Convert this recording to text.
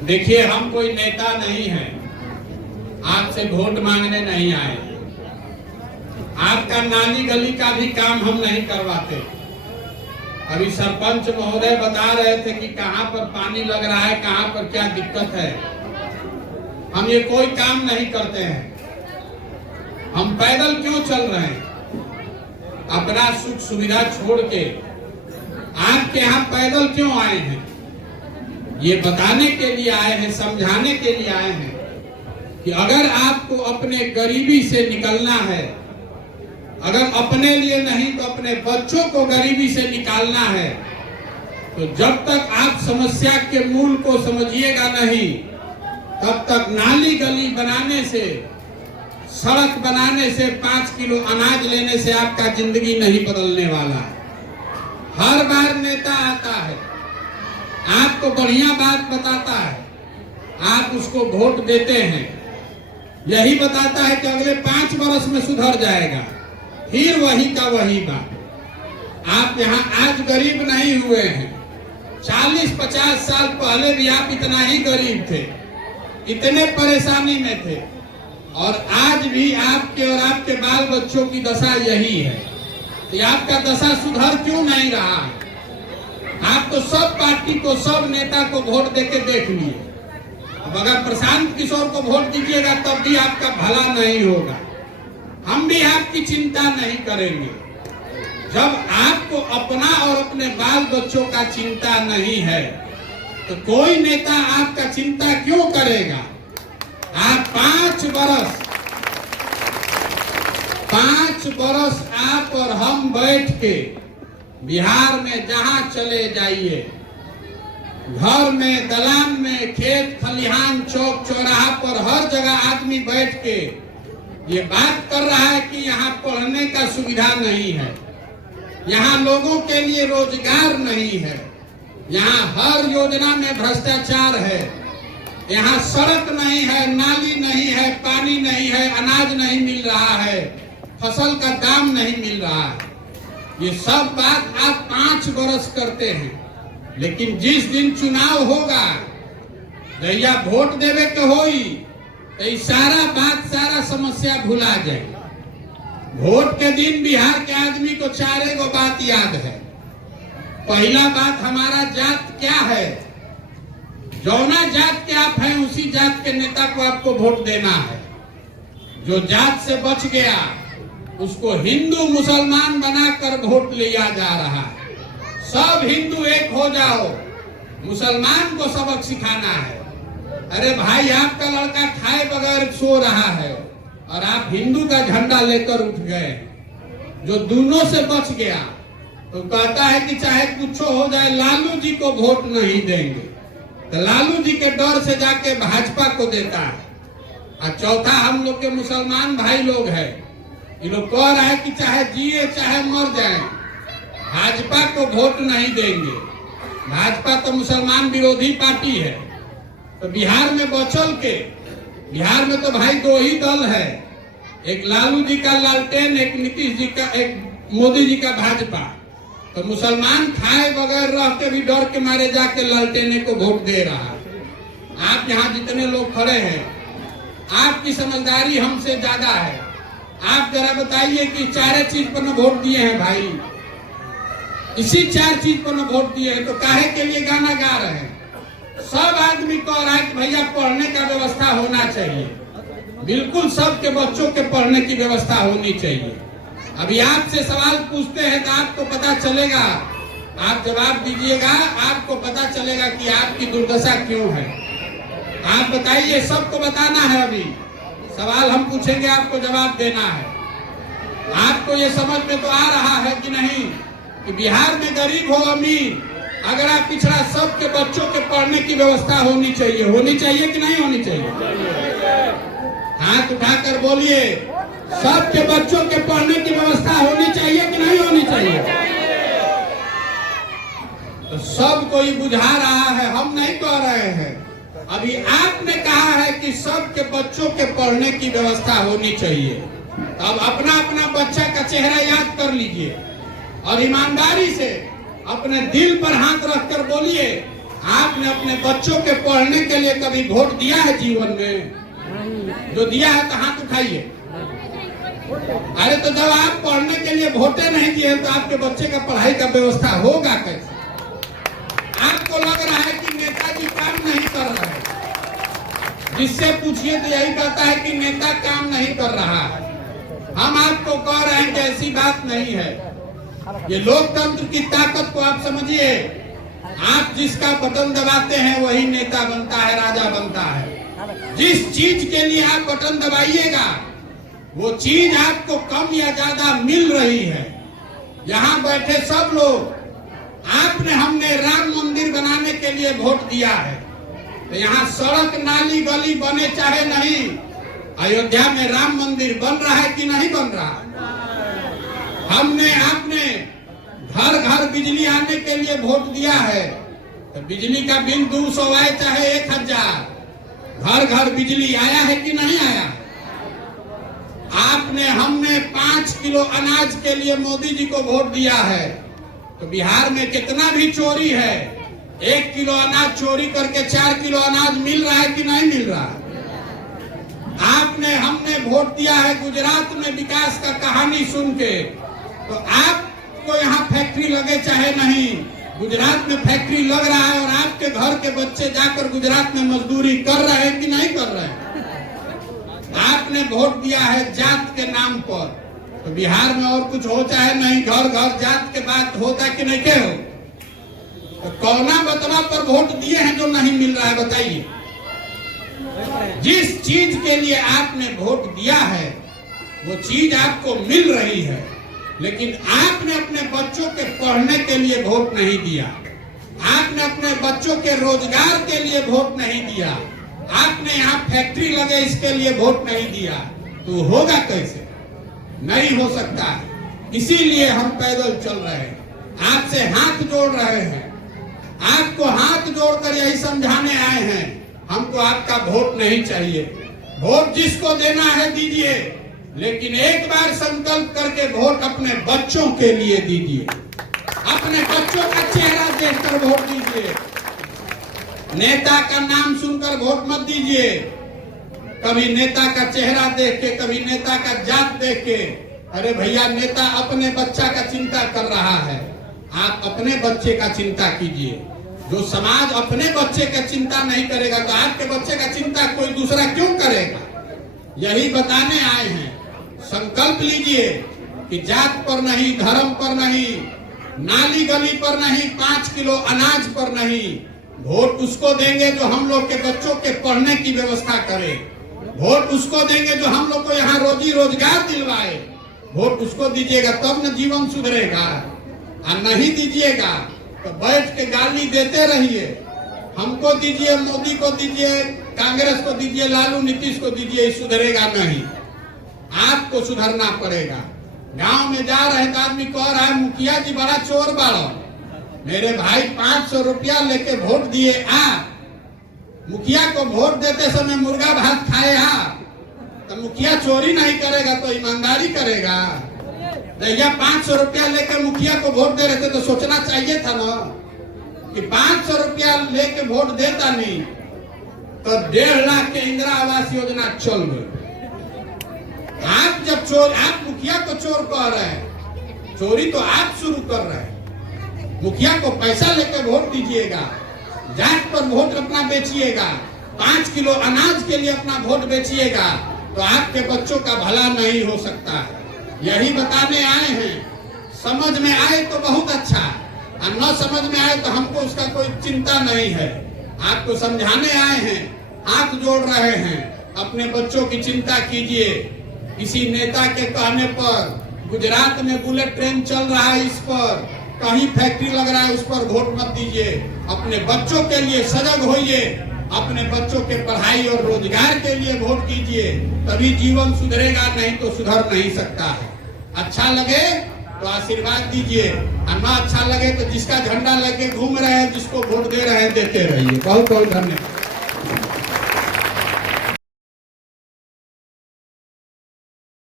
देखिए, हम कोई नेता नहीं है, आपसे वोट मांगने नहीं आए। आपका नाली गली का भी काम हम नहीं करवाते। अभी सरपंच महोदय बता रहे थे कि कहाँ पर पानी लग रहा है, कहाँ पर क्या दिक्कत है। हम ये कोई काम नहीं करते हैं। हम पैदल क्यों चल रहे हैं? अपना सुख सुविधा छोड़ के आपके यहाँ पैदल क्यों आए हैं? ये बताने के लिए आए हैं, समझाने के लिए आए हैं कि अगर आपको अपने गरीबी से निकलना है, अगर अपने लिए नहीं तो अपने बच्चों को गरीबी से निकालना है, तो जब तक आप समस्या के मूल को समझिएगा नहीं, तब तक नाली गली बनाने से, सड़क बनाने से, 5 किलो अनाज लेने से आपका जिंदगी नहीं बदलने वाला है। हर बार नेता आता है, आपको बढ़िया बात बताता है, आप उसको वोट देते हैं, यही बताता है कि अगले 5 वर्ष में सुधर जाएगा, फिर वही का वही बात। आप यहाँ आज गरीब नहीं हुए हैं, 40-50 साल पहले भी आप इतना ही गरीब थे, इतने परेशानी में थे, और आज भी आपके और आपके बाल बच्चों की दशा यही है कि आपका दशा सुधर क्यों नहीं रहा है। आप तो सब पार्टी को, सब नेता को वोट देके देख लिए। अब अगर प्रशांत किशोर को वोट दीजिएगा तब भी आपका भला नहीं होगा। हम भी आपकी चिंता नहीं करेंगे। जब आपको अपना और अपने बाल बच्चों का चिंता नहीं है तो कोई नेता आपका चिंता क्यों करेगा? आप 5 बरस आप और हम बैठ के बिहार में जहां चले जाइए, घर में, दलान में, खेत खलिहान, चौक चौराहा पर हर जगह आदमी बैठ के ये बात कर रहा है कि यहाँ पढ़ने का सुविधा नहीं है, यहाँ लोगों के लिए रोजगार नहीं है, यहाँ हर योजना में भ्रष्टाचार है, यहाँ सड़क नहीं है, नाली नहीं है, पानी नहीं है, अनाज नहीं मिल रहा है, फसल का दाम नहीं मिल रहा है। ये सब बात आप 5 बरस करते हैं, लेकिन जिस दिन चुनाव होगा, जैया वोट देवे के होई, तो सारा बात, सारा समस्या भुला जाए। वोट के दिन बिहार के आदमी को 4 गो बात याद है। पहला बात, हमारा जात क्या है, जौना जात के आप हैं उसी जात के नेता को आपको वोट देना है। जो जात से बच गया उसको हिंदू मुसलमान बनाकर वोट लिया जा रहा है। सब हिंदू एक हो जाओ, मुसलमान को सबक सिखाना है। अरे भाई, आपका लड़का खाए बगैर सो रहा है और आप हिंदू का झंडा लेकर उठ गए। जो दोनों से बच गया तो कहता है कि चाहे कुछ हो जाए लालू जी को वोट नहीं देंगे, तो लालू जी के डर से जाके भाजपा को देता है। और चौथा, हम लोग के मुसलमान भाई लोग हैं, ये लोग कह रहे हैं कि चाहे जिए चाहे मर जाए, भाजपा को वोट नहीं देंगे। भाजपा तो मुसलमान विरोधी पार्टी है। तो बिहार में बचल के, बिहार में तो भाई 2 ही दल है, एक लालू जी का लालटेन, एक नीतीश जी का, एक मोदी जी का भाजपा। तो मुसलमान खाए बगैर रह के भी डर के मारे जाके लालटेने को वोट दे रहा है। आप यहाँ जितने लोग खड़े हैं, आपकी समझदारी हमसे ज्यादा है। आप जरा बताइए कि 4 चीज पर न वोट दिए हैं भाई, इसी 4 चीज पर न वोट दिए हैं, तो काहे के लिए गाना गा रहे हैं? सब आदमी कह रहा है कि भैया पढ़ने का व्यवस्था होना चाहिए। बिल्कुल सबके बच्चों के पढ़ने की व्यवस्था होनी चाहिए। अभी आपसे सवाल पूछते हैं तो आपको पता चलेगा, आप जवाब दीजिएगा, आपको पता चलेगा कि आपकी दुर्दशा क्यों है। आप बताइए, सबको बताना है। अभी सवाल हम पूछेंगे, आपको जवाब देना है। आपको ये समझ में तो आ रहा है कि नहीं कि बिहार में गरीब हो अमीर, अगर आप पिछड़ा, सबके बच्चों के पढ़ने की व्यवस्था होनी चाहिए। होनी चाहिए कि नहीं होनी चाहिए? हाथ उठाकर बोलिए, सबके बच्चों के पढ़ने की व्यवस्था होनी चाहिए कि नहीं होनी चाहिए? तो सब कोई बुझा रहा है, हम नहीं कह रहे हैं। अभी आपने कहा है कि सबके बच्चों के पढ़ने की व्यवस्था होनी चाहिए। अब अपना अपना बच्चा का चेहरा याद कर लीजिए और ईमानदारी से अपने दिल पर हाथ रखकर बोलिए, आपने अपने बच्चों के पढ़ने के लिए कभी वोट दिया है जीवन में? जो दिया है तो हाथ उठाइए। अरे तो जब आप पढ़ने के लिए वोटे नहीं दिए तो आपके बच्चे का पढ़ाई का व्यवस्था होगा कैसे? आपको लग रहा है कि नेताजी काम नहीं कर रहे हैं, जिससे पूछिए तो यही कहता है कि नेता काम नहीं कर रहा है। हम आपको कह रहे हैं कि ऐसी बात नहीं है। ये लोकतंत्र की ताकत को आप समझिए। आप जिसका बटन दबाते हैं वही नेता बनता है, राजा बनता है। जिस चीज के लिए आप बटन दबाइएगा वो चीज आपको कम या ज्यादा मिल रही है। यहाँ बैठे सब लोग, आपने हमने राम मंदिर बनाने के लिए वोट दिया है, तो यहाँ सड़क नाली गली बने चाहे नहीं, अयोध्या में राम मंदिर बन रहा है कि नहीं बन रहा? हमने आपने घर घर बिजली आने के लिए वोट दिया है, तो बिजली का बिल 200 आए चाहे 1000, घर घर बिजली आया है कि नहीं आया? आपने हमने 5 किलो अनाज के लिए मोदी जी को वोट दिया है, तो बिहार में कितना भी चोरी है, 1 किलो अनाज चोरी करके 4 किलो अनाज मिल रहा है कि नहीं मिल रहा? आपने हमने वोट दिया है गुजरात में विकास का कहानी सुन के, तो आपको यहाँ फैक्ट्री लगे चाहे नहीं, गुजरात में फैक्ट्री लग रहा है और आपके घर के बच्चे जाकर गुजरात में मजदूरी कर रहे हैं कि नहीं कर रहे हैं? आपने वोट दिया है जात के नाम पर, तो बिहार में और कुछ हो चाहे नहीं, घर घर जात के बात होता कि नहीं के हो? तो कौना बतवा पर वोट दिए हैं जो नहीं मिल रहा है बताइए? जिस चीज के लिए आपने वोट दिया है वो चीज आपको मिल रही है, लेकिन आपने अपने बच्चों के पढ़ने के लिए वोट नहीं दिया, आपने अपने बच्चों के रोजगार के लिए वोट नहीं दिया, आपने यहाँ फैक्ट्री लगे इसके लिए वोट नहीं दिया, तो होगा कैसे? नहीं हो सकता। इसीलिए हम पैदल चल रहे हैं, आपसे हाथ जोड़ रहे हैं, आपको हाथ जोड़कर यही समझाने आए हैं, हमको आपका वोट नहीं चाहिए। वोट जिसको देना है दीजिए, लेकिन एक बार संकल्प करके वोट अपने बच्चों के लिए दीजिए, अपने बच्चों का चेहरा देखकर वोट दीजिए। नेता का नाम सुनकर वोट मत दीजिए। कभी नेता का चेहरा देख के, कभी नेता का जात देख के, अरे भैया नेता अपने बच्चा का चिंता कर रहा है, आप अपने बच्चे का चिंता कीजिए। जो समाज अपने बच्चे का चिंता नहीं करेगा तो आपके बच्चे का चिंता कोई दूसरा क्यों करेगा? यही बताने आए हैं। संकल्प लीजिए कि जात पर नहीं, धर्म पर नहीं, नाली गली पर नहीं, 5 किलो अनाज पर नहीं, वोट उसको देंगे जो हम लोग के बच्चों के पढ़ने की व्यवस्था करे, वोट उसको देंगे जो हम लोग को यहाँ रोजी रोजगार दिलवाए, वोट उसको दीजिएगा तब न जीवन सुधरेगा। और नहीं दीजिएगा तो बैठ के गाली देते रहिए, हमको दीजिए, मोदी को दीजिए, कांग्रेस को दीजिए, लालू नीतीश को दीजिए, सुधरेगा नहीं, आपको सुधरना पड़ेगा। गांव में जा रहे तो आदमी कह रहा है मुखिया जी बड़ा चोर बाड़ो, मेरे भाई 500 रुपया लेके वोट दिए आप, मुखिया को वोट देते समय मुर्गा भात खाए आप, तो मुखिया चोरी नहीं करेगा तो ईमानदारी करेगा? भैया 500 रुपया लेकर मुखिया को वोट दे रहे थे तो सोचना चाहिए था ना कि 500 रुपया लेके वोट देता नहीं तो 1.5 लाख के इंदिरा आवास योजना चल गई। आप जब आप मुखिया को चोर कह रहे हैं, चोरी तो आप शुरू कर रहे हैं। मुखिया को पैसा लेकर वोट दीजिएगा, जात पर वोट अपना बेचिएगा, 5 किलो अनाज के लिए अपना वोट बेचिएगा, तो आपके बच्चों का भला नहीं हो सकता। यही बताने आए हैं। समझ में आए तो बहुत अच्छा, और न समझ में आए तो हमको उसका कोई चिंता नहीं है। आपको समझाने आए हैं, हाथ जोड़ रहे हैं, अपने बच्चों की चिंता कीजिए। किसी नेता के कहने पर गुजरात में बुलेट ट्रेन चल रहा है, इस पर कहीं फैक्ट्री लग रहा है, उस पर वोट मत दीजिए। अपने बच्चों के लिए सजग होइए, अपने बच्चों के पढ़ाई और रोजगार के लिए वोट कीजिए, तभी जीवन सुधरेगा, नहीं तो सुधर नहीं सकता है। अच्छा लगे तो आशीर्वाद दीजिए, और ना अच्छा लगे तो जिसका झंडा लेके घूम रहे हैं, जिसको वोट दे रहे हैं, देते रहिए। बहुत बहुत धन्यवाद।